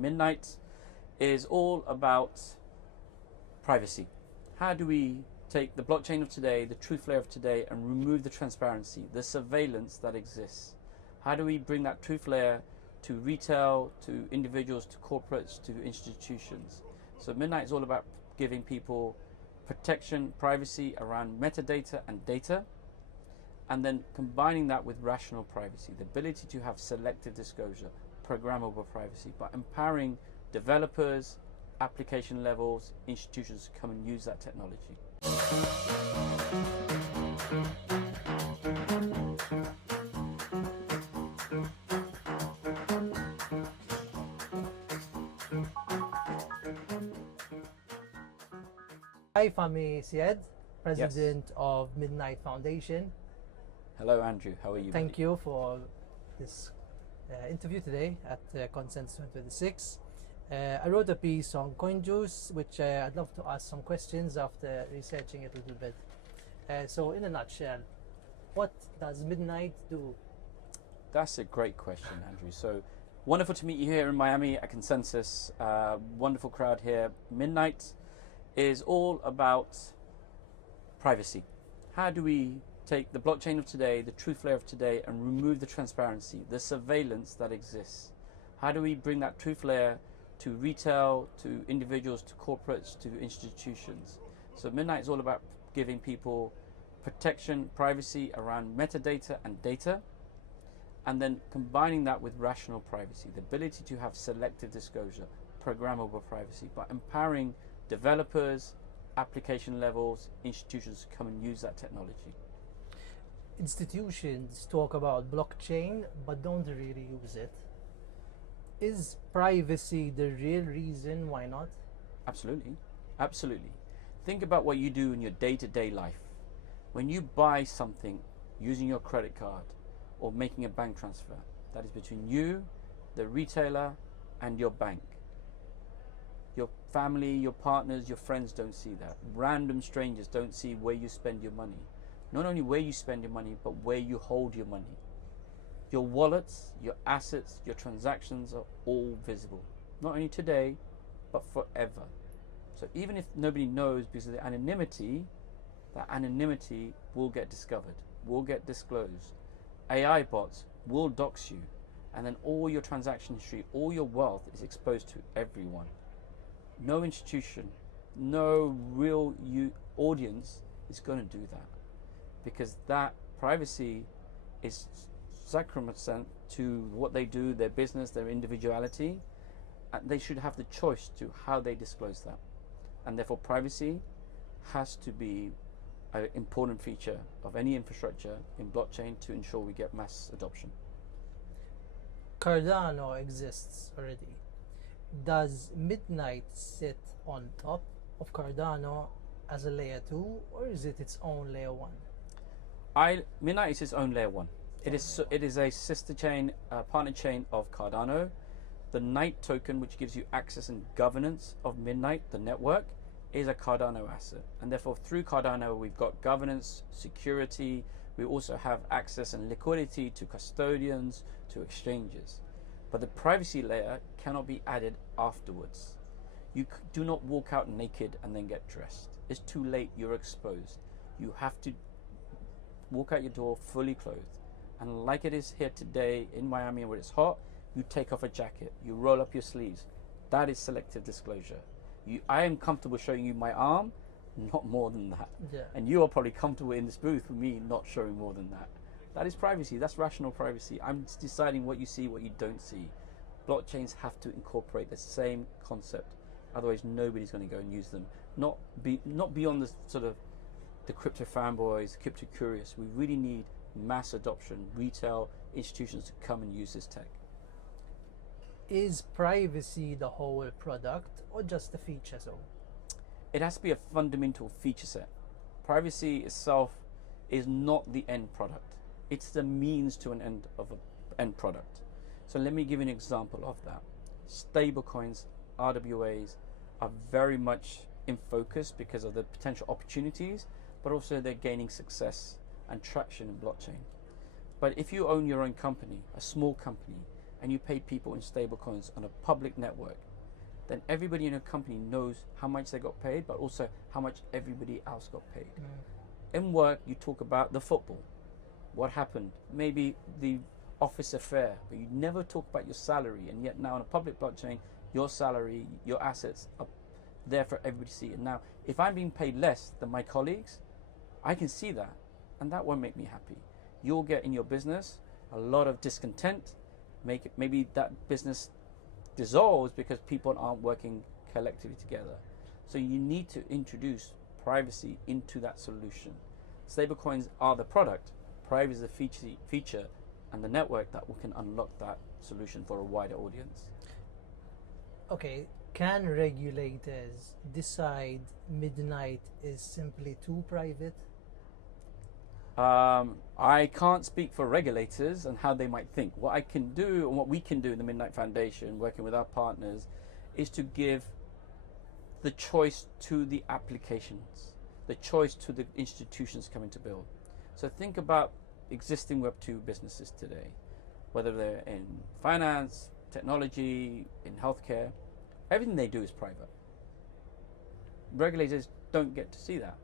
Midnight is all about privacy. How do we take the blockchain of today, the truth layer of today, and remove the transparency, the surveillance that exists? How do we bring that truth layer to retail, to individuals, to corporates, to institutions? So Midnight is all about giving people protection, privacy around metadata and data, and then combining that with rational privacy, the ability to have selective disclosure, programmable privacy, by empowering developers, application levels, institutions to come and use that technology. Hi, Fahmi Syed, President of Midnight Foundation. Hello, Andrew. How are you? Thank you for this interview today at Consensus 2026. I wrote a piece on Coinjuice, which I'd love to ask some questions after researching it a little bit. So, in a nutshell, what does Midnight do? That's a great question, Andrew. So, wonderful to meet you here in Miami at Consensus. Wonderful crowd here. Midnight is all about privacy. How do we take the blockchain of today, the truth layer of today, and remove the transparency, the surveillance that exists? How do we bring that truth layer to retail, to individuals, to corporates, to institutions? So Midnight is all about giving people protection, privacy around metadata and data, and then combining that with rational privacy, the ability to have selective disclosure, programmable privacy, by empowering developers, application levels, institutions to come and use that technology. Institutions talk about blockchain but don't really use it. Is privacy the real reason why not? Absolutely. Absolutely. Think about what you do in your day-to-day life. When you buy something using your credit card or making a bank transfer, that is between you, the retailer, and your bank. Your family, your partners, your friends don't see that. Random strangers don't see where you spend your money. Not only where you spend your money, but where you hold your money. Your wallets, your assets, your transactions are all visible. Not only today, but forever. So even if nobody knows because of the anonymity, that anonymity will get discovered, will get disclosed. AI bots will dox you, and then all your transaction history, all your wealth is exposed to everyone. No institution, no real audience is going to do that, because that privacy is sacrosanct to what they do, their business, their individuality, and they should have the choice to how they disclose that. And therefore privacy has to be an important feature of any infrastructure in blockchain to ensure we get mass adoption. Cardano exists already. Does Midnight sit on top of Cardano as a layer 2, or is it its own layer 1? Midnight is its own layer 1. It is a sister chain, partner chain of Cardano. The Night token, which gives you access and governance of Midnight, the network, is a Cardano asset. And therefore, through Cardano, we've got governance, security. We also have access and liquidity to custodians, to exchanges. But the privacy layer cannot be added afterwards. You do not walk out naked and then get dressed. It's too late, you're exposed. You have to walk out your door fully clothed. And like it is here today in Miami where it's hot, you take off a jacket, you roll up your sleeves. That is selective disclosure. I am comfortable showing you my arm, not more than that. Yeah. And you are probably comfortable in this booth with me not showing more than that. That is privacy, that's rational privacy. I'm deciding what you see, what you don't see. Blockchains have to incorporate the same concept. Otherwise nobody's going to go and use them. Not beyond the sort of the crypto fanboys, crypto curious. We really need mass adoption, retail institutions to come and use this tech. Is privacy the whole product or just the feature zone? It has to be a fundamental feature set. Privacy itself is not the end product. It's the means to an end of an end product. So let me give you an example of that. Stablecoins, RWAs, are very much in focus because of the potential opportunities, but also they're gaining success and traction in blockchain. But if you own your own company, a small company, and you pay people in stable coins on a public network, then everybody in your company knows how much they got paid, but also how much everybody else got paid. In work, you talk about the football, what happened, maybe the office affair, but you never talk about your salary. And yet now on a public blockchain, your salary, your assets are there for everybody to see. And now, if I'm being paid less than my colleagues, I can see that, and that won't make me happy. You'll get in your business a lot of discontent. Maybe that business dissolves because people aren't working collectively together. So you need to introduce privacy into that solution. Stablecoins are the product, privacy is the feature, and the network that can unlock that solution for a wider audience. Okay, can regulators decide midnight is simply too private? I can't speak for regulators and how they might think. What I can do, and what we can do in the Midnight Foundation, working with our partners, is to give the choice to the applications, the choice to the institutions coming to build. So think about existing Web2 businesses today, whether they're in finance, technology, in healthcare, everything they do is private. Regulators don't get to see that.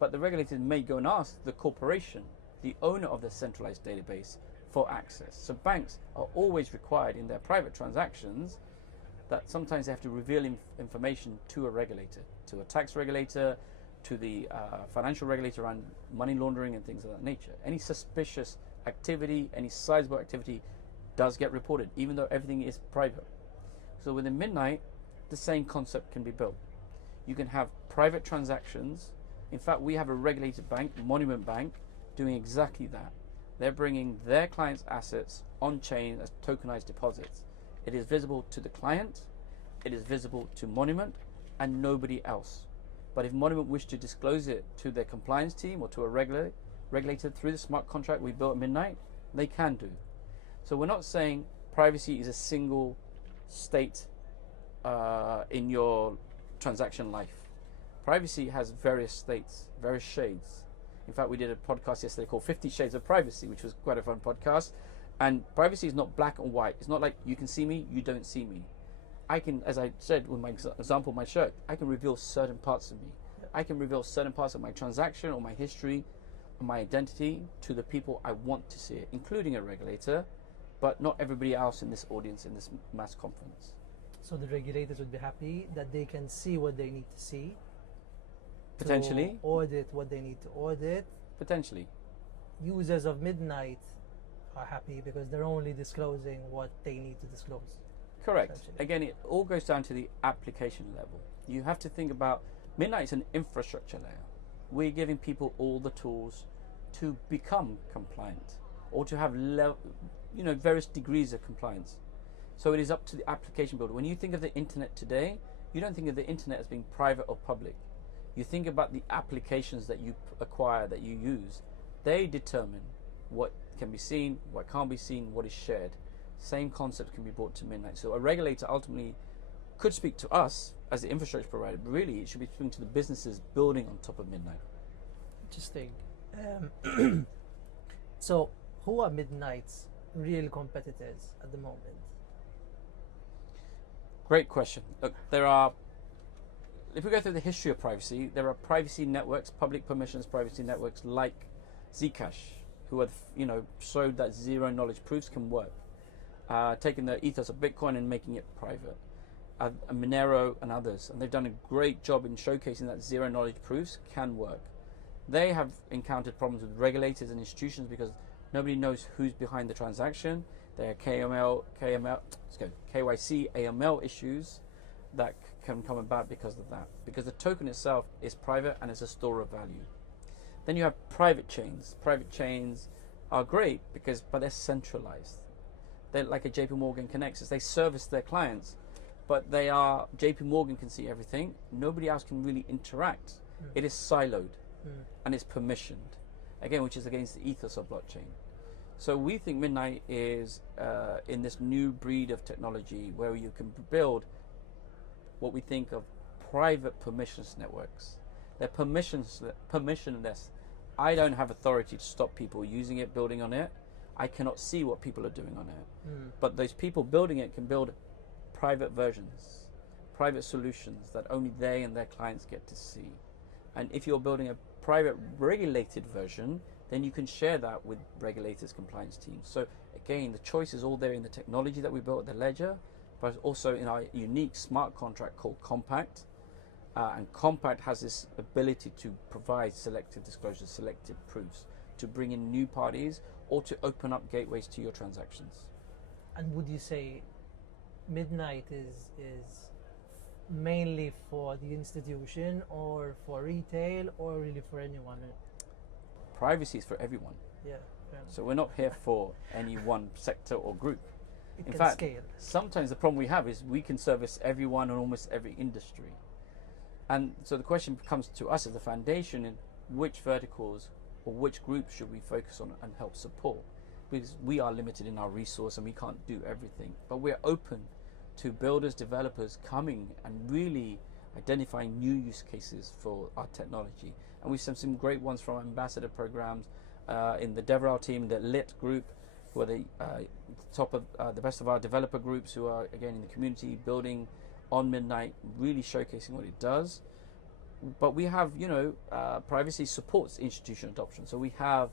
But the regulators may go and ask the corporation, the owner of the centralized database, for access. So banks are always required in their private transactions that sometimes they have to reveal information to a regulator, to a tax regulator, to the financial regulator around money laundering and things of that nature. Any suspicious activity, any sizable activity does get reported, even though everything is private. So within Midnight, the same concept can be built. You can have private transactions. In fact, we have a regulated bank, Monument Bank, doing exactly that. They're bringing their clients' assets on-chain as tokenized deposits. It is visible to the client, it is visible to Monument, and nobody else. But if Monument wish to disclose it to their compliance team or to a regulator through the smart contract we built at Midnight, they can do. So we're not saying privacy is a single state in your transaction life. Privacy has various states, various shades. In fact, we did a podcast yesterday called 50 Shades of Privacy, which was quite a fun podcast. And privacy is not black and white. It's not like you can see me, you don't see me. I can, as I said with my example, my shirt, I can reveal certain parts of me. I can reveal certain parts of my transaction or my history or my identity to the people I want to see it, including a regulator, but not everybody else in this audience, in this mass conference. So the regulators would be happy that they can see what they need to see. Potentially. To audit what they need to audit. Potentially. Users of Midnight are happy because they're only disclosing what they need to disclose. Correct. Again, it all goes down to the application level. You have to think about Midnight is an infrastructure layer. We're giving people all the tools to become compliant or to have various degrees of compliance. So it is up to the application builder. When you think of the internet today, you don't think of the internet as being private or public. You think about the applications that you acquire, that you use. They determine what can be seen, what can't be seen, what is shared. Same concept can be brought to Midnight. So a regulator ultimately could speak to us as the infrastructure provider, but really it should be speaking to the businesses building on top of Midnight. Interesting. So who are Midnight's real competitors at the moment? Great question. Look, if we go through the history of privacy, there are privacy networks, public permissions privacy networks like Zcash, who have showed that zero knowledge proofs can work, taking the ethos of Bitcoin and making it private. Monero and others, and they've done a great job in showcasing that zero knowledge proofs can work. They have encountered problems with regulators and institutions because nobody knows who's behind the transaction. There are KYC, AML issues that can come about because of that, because the token itself is private and is a store of value. Then you have private chains. Private chains are great but they're centralized. They're like a JP Morgan Connexus. They service their clients, but JP Morgan can see everything. Nobody else can really interact. It is siloed and it's permissioned, again, which is against the ethos of blockchain. So we think Midnight is in this new breed of technology where you can build what we think of private permissions networks. They're permissionless. I don't have authority to stop people using it, building on it. I cannot see what people are doing on it. But those people building it can build private versions, private solutions that only they and their clients get to see. And if you're building a private regulated version, then you can share that with regulators, compliance teams. So again, the choice is all there in the technology that we built at the ledger, but also in our unique smart contract called Compact. And Compact has this ability to provide selective disclosures, selective proofs, to bring in new parties or to open up gateways to your transactions. And would you say Midnight is mainly for the institution or for retail or really for anyone? Privacy is for everyone. Yeah. So we're not here for any one sector or group. It In can fact, scale. sometimes the problem we have is we can service everyone in almost every industry. And so the question comes to us as the foundation in which verticals or which groups should we focus on and help support, because we are limited in our resource and we can't do everything. But we're open to builders, developers coming and really identifying new use cases for our technology. And we've seen some great ones from ambassador programs in the DevRel team, the Lit group, who are the top of the best of our developer groups, who are again in the community building on Midnight, really showcasing what it does. But we have, privacy supports institutional adoption. So we have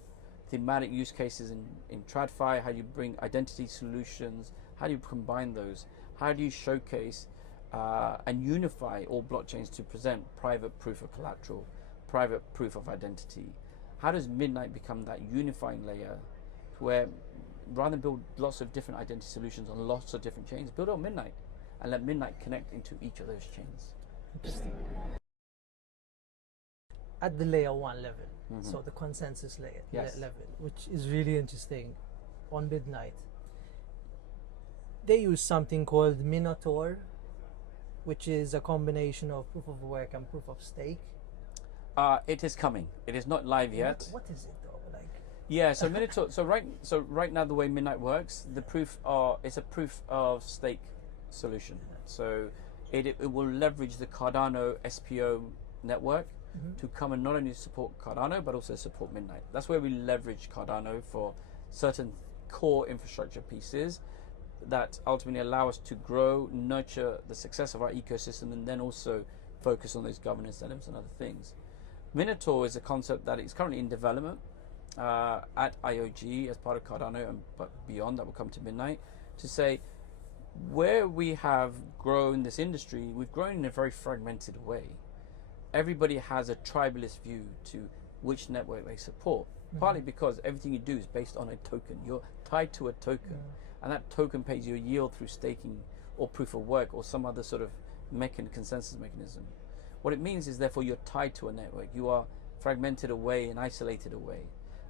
thematic use cases in TradFi. How do you bring identity solutions? How do you combine those? How do you showcase and unify all blockchains to present private proof of collateral, private proof of identity? How does Midnight become that unifying layer where rather than build lots of different identity solutions on lots of different chains, build on Midnight and let Midnight connect into each of those chains? Interesting. At the layer 1 level, so the consensus layer level, which is really interesting on Midnight, they use something called Minotaur, which is a combination of proof of work and proof of stake. It is coming. It is not live yet. What is it though? Like, yeah, so Minotaur. So right now the way Midnight works, the proof it's a proof of stake solution. So it will leverage the Cardano SPO network to come and not only support Cardano but also support Midnight. That's where we leverage Cardano for certain core infrastructure pieces that ultimately allow us to grow, nurture the success of our ecosystem, and then also focus on those governance elements and other things. Minotaur is a concept that is currently in development at IOG as part of Cardano, but beyond that will come to Midnight, to say where we have grown this industry, we've grown in a very fragmented way. Everybody has a tribalist view to which network they support, partly because everything you do is based on a token. You're tied to a token, and that token pays you a yield through staking or proof of work or some other sort of consensus mechanism. What it means is therefore you're tied to a network. You are fragmented away and isolated away.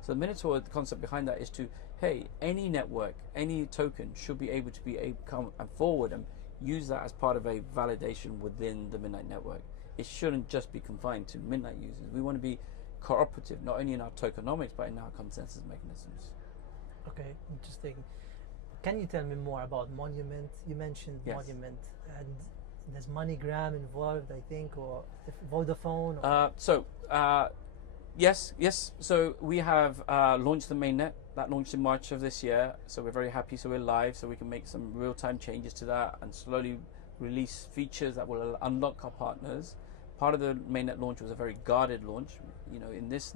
So the Minotaur, the concept behind that is to, hey, any network, any token should be able to come and forward and use that as part of a validation within the Midnight network. It shouldn't just be confined to Midnight users. We want to be cooperative, not only in our tokenomics, but in our consensus mechanisms. Okay, interesting. Can you tell me more about Monument? You mentioned Monument, and there's MoneyGram involved, I think, or Vodafone. Or Yes. So we have launched the mainnet. That launched in March of this year. So we're very happy. So we're live. So we can make some real-time changes to that and slowly release features that will unlock our partners. Part of the mainnet launch was a very guarded launch. In this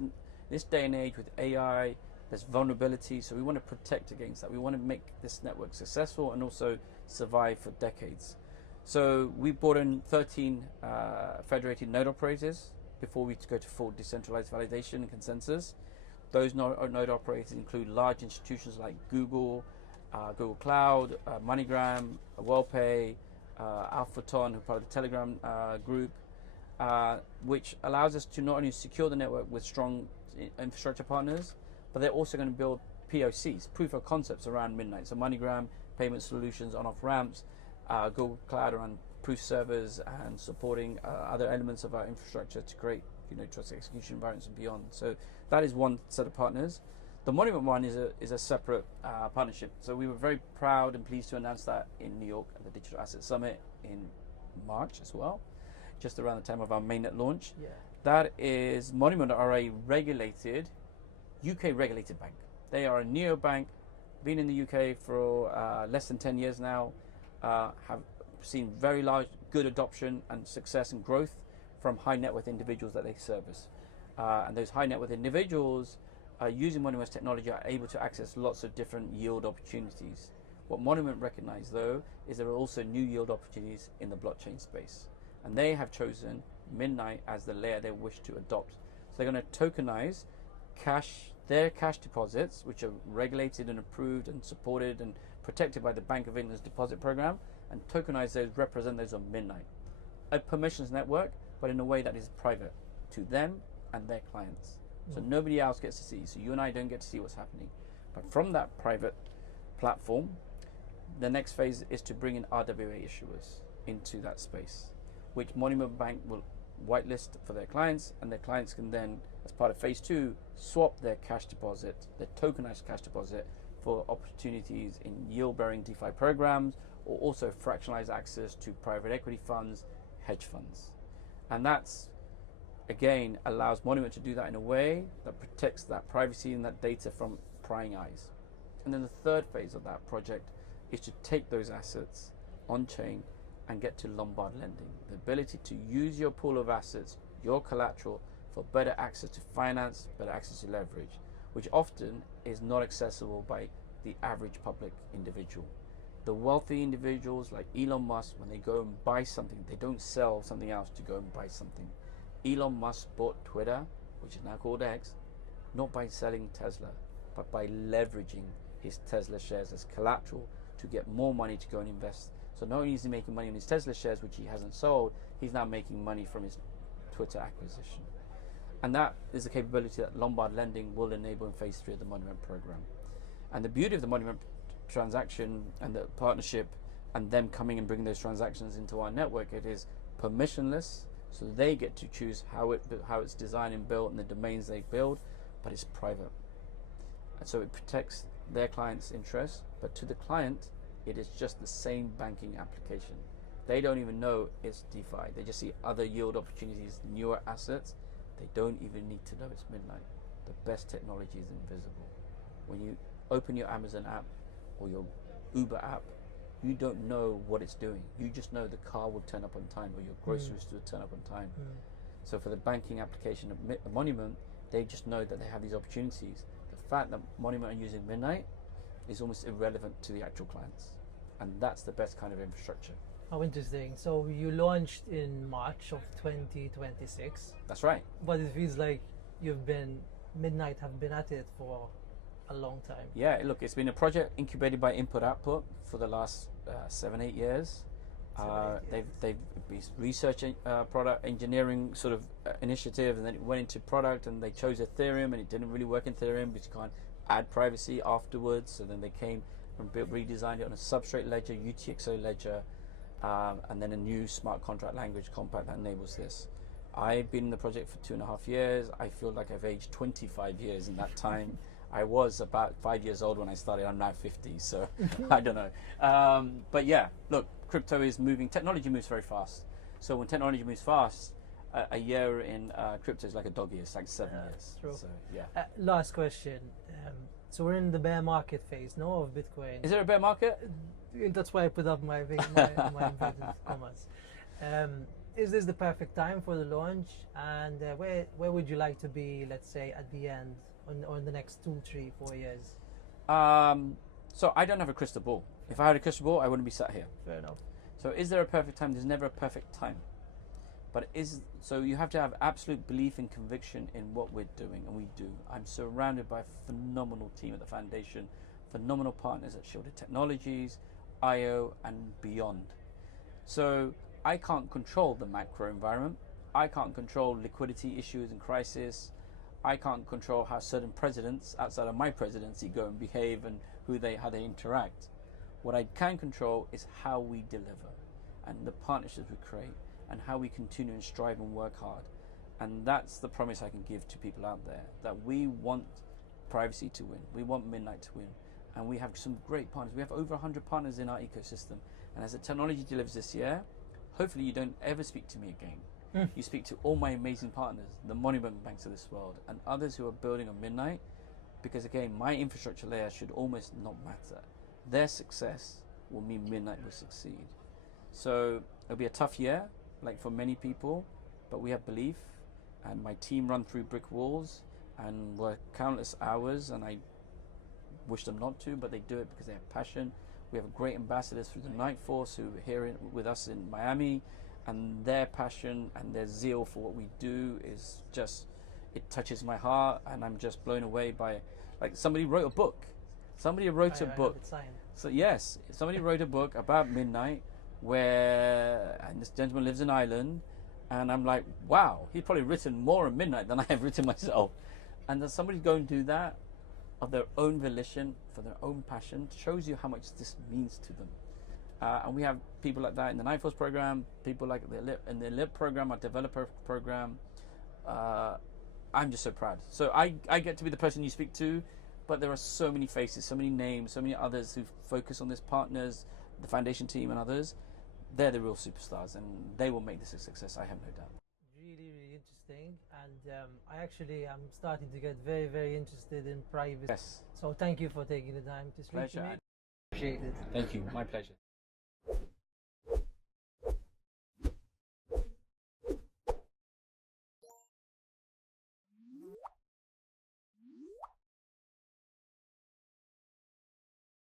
day and age with AI, there's vulnerability. So we want to protect against that. We want to make this network successful and also survive for decades. So we brought in 13 federated node operators before we go to full decentralized validation and consensus. Those node operators include large institutions like Google, Google Cloud, MoneyGram, WellPay, Alphaton, who are part of the Telegram group, which allows us to not only secure the network with strong infrastructure partners, but they're also going to build POCs, proof of concepts around Midnight. So MoneyGram, payment solutions, on-off ramps, Google Cloud around proof servers and supporting other elements of our infrastructure to create trust execution environments and beyond. So that is one set of partners. The Monument one is a separate partnership. So we were very proud and pleased to announce that in New York at the Digital Asset Summit in March as well, just around the time of our mainnet launch. Yeah. That is Monument are a regulated, UK regulated bank. They are a neobank been in the UK for less than 10 years now, have seen very large, good adoption and success and growth from high net worth individuals that they service. And those high net worth individuals using Monument's technology are able to access lots of different yield opportunities. What Monument recognized though is there are also new yield opportunities in the blockchain space. And they have chosen Midnight as the layer they wish to adopt. So they're going to tokenize their cash deposits, which are regulated and approved and supported and protected by the Bank of England's deposit program, and tokenize those, represent those on Midnight. A permissions network, but in a way that is private to them and their clients. So nobody else gets to see. So you and I don't get to see what's happening. But from that private platform, the next phase is to bring in RWA issuers into that space, which Monument Bank will whitelist for their clients, and their clients can then, as part of phase 2, swap their cash deposit, their tokenized cash deposit, for opportunities in yield-bearing DeFi programs, or also fractionalized access to private equity funds, hedge funds. And that's, again, allows Monument to do that in a way that protects that privacy and that data from prying eyes. And then the third phase of that project is to take those assets on-chain and get to Lombard lending, the ability to use your pool of assets, your collateral, for better access to finance, better access to leverage, which often is not accessible by the average public individual. The wealthy individuals like Elon Musk, when they go and buy something, they don't sell something else to go and buy something. Elon Musk bought Twitter, which is now called X, not by selling Tesla, but by leveraging his Tesla shares as collateral to get more money to go and invest. So not only is he making money on his Tesla shares, which he hasn't sold, he's now making money from his Twitter acquisition. And that is the capability that Lombard lending will enable in phase 3 of the Monument program. And the beauty of the Monument transaction and the partnership and them coming and bringing those transactions into our network, it is permissionless, so they get to choose how it's designed and built and the domains they build, but it's private. And so it protects their client's interests, but to the client, it is just the same banking application. They don't even know it's DeFi. They just see other yield opportunities, newer assets. They don't even need to know it's Midnight. The best technology is invisible. When you open your Amazon app or your Uber app, you don't know what it's doing. You just know the car will turn up on time or your groceries will turn up on time. So for the banking application of Monument, they just know that they have these opportunities. The fact that Monument are using Midnight is almost irrelevant to the actual clients. And that's the best kind of infrastructure. How interesting. So you launched in March of 2026. That's right. But it feels like Midnight have been at it for a long time. Yeah, look, it's been a project incubated by Input Output for the last 7-8 years. They've been researching product engineering sort of initiative, and then it went into product, and they chose Ethereum, and it didn't really work in Ethereum because you can't add privacy afterwards. So then they came and redesigned it on a substrate ledger, UTXO ledger, and then a new smart contract language Compact that enables this. I've been in the project for 2.5 years. I feel like I've aged 25 years in that time. I was about 5 years old when I started. I'm now 50, so I don't know. But yeah, look, crypto is moving. Technology moves very fast. So when technology moves fast, a year in crypto is like a dog year. It's like 7 years. True. So yeah. Last question. So we're in the bear market phase, no, of Bitcoin. Is there a bear market? That's why I put up my inverted commas. Is this the perfect time for the launch? And where would you like to be, let's say, at the end, or in the next 2, 3, 4 years? So I don't have a crystal ball. If I had a crystal ball, I wouldn't be sat here. Fair enough. So is there a perfect time? There's never a perfect time. But so you have to have absolute belief and conviction in what we're doing, and we do. I'm surrounded by a phenomenal team at the foundation, phenomenal partners at Shielded Technologies, IO, and beyond. So I can't control the macro environment. I can't control liquidity issues and crisis. I can't control how certain presidents outside of my presidency go and behave and how they interact. What I can control is how we deliver and the partnerships we create and how we continue and strive and work hard. And that's the promise I can give to people out there, that we want privacy to win. We want Midnight to win. And we have some great partners. We have over 100 partners in our ecosystem. And as the technology delivers this year, hopefully you don't ever speak to me again. You speak to all my amazing partners, the Monument Banks of this world, and others who are building on Midnight. because again, my infrastructure layer should almost not matter. Their success will mean Midnight will succeed. So it'll be a tough year, like for many people, but we have belief, and my team run through brick walls and work countless hours, and I wish them not to, but they do it because they have passion. We have great ambassadors through the Night Force who are here with us in Miami, and their passion and their zeal for what we do is just, it touches my heart, and I'm just blown away by, like, somebody wrote a book. Somebody wrote a book. So yes, somebody wrote a book about Midnight, and this gentleman lives in Ireland, and I'm like, wow, he's probably written more on Midnight than I have written myself. And that somebody go and do that of their own volition, for their own passion, shows you how much this means to them. And we have people like that in the Night Force program, people like in the LIP program, our developer program. I'm just so proud. So I get to be the person you speak to, but there are so many faces, so many names, so many others who focus on this, partners, the foundation team and others. They're the real superstars, and they will make this a success, I have no doubt. Really, really interesting, and I actually am starting to get very, very interested in privacy. Yes. So thank you for taking the time to speak to me. Pleasure. Appreciate it. Thank you, my pleasure.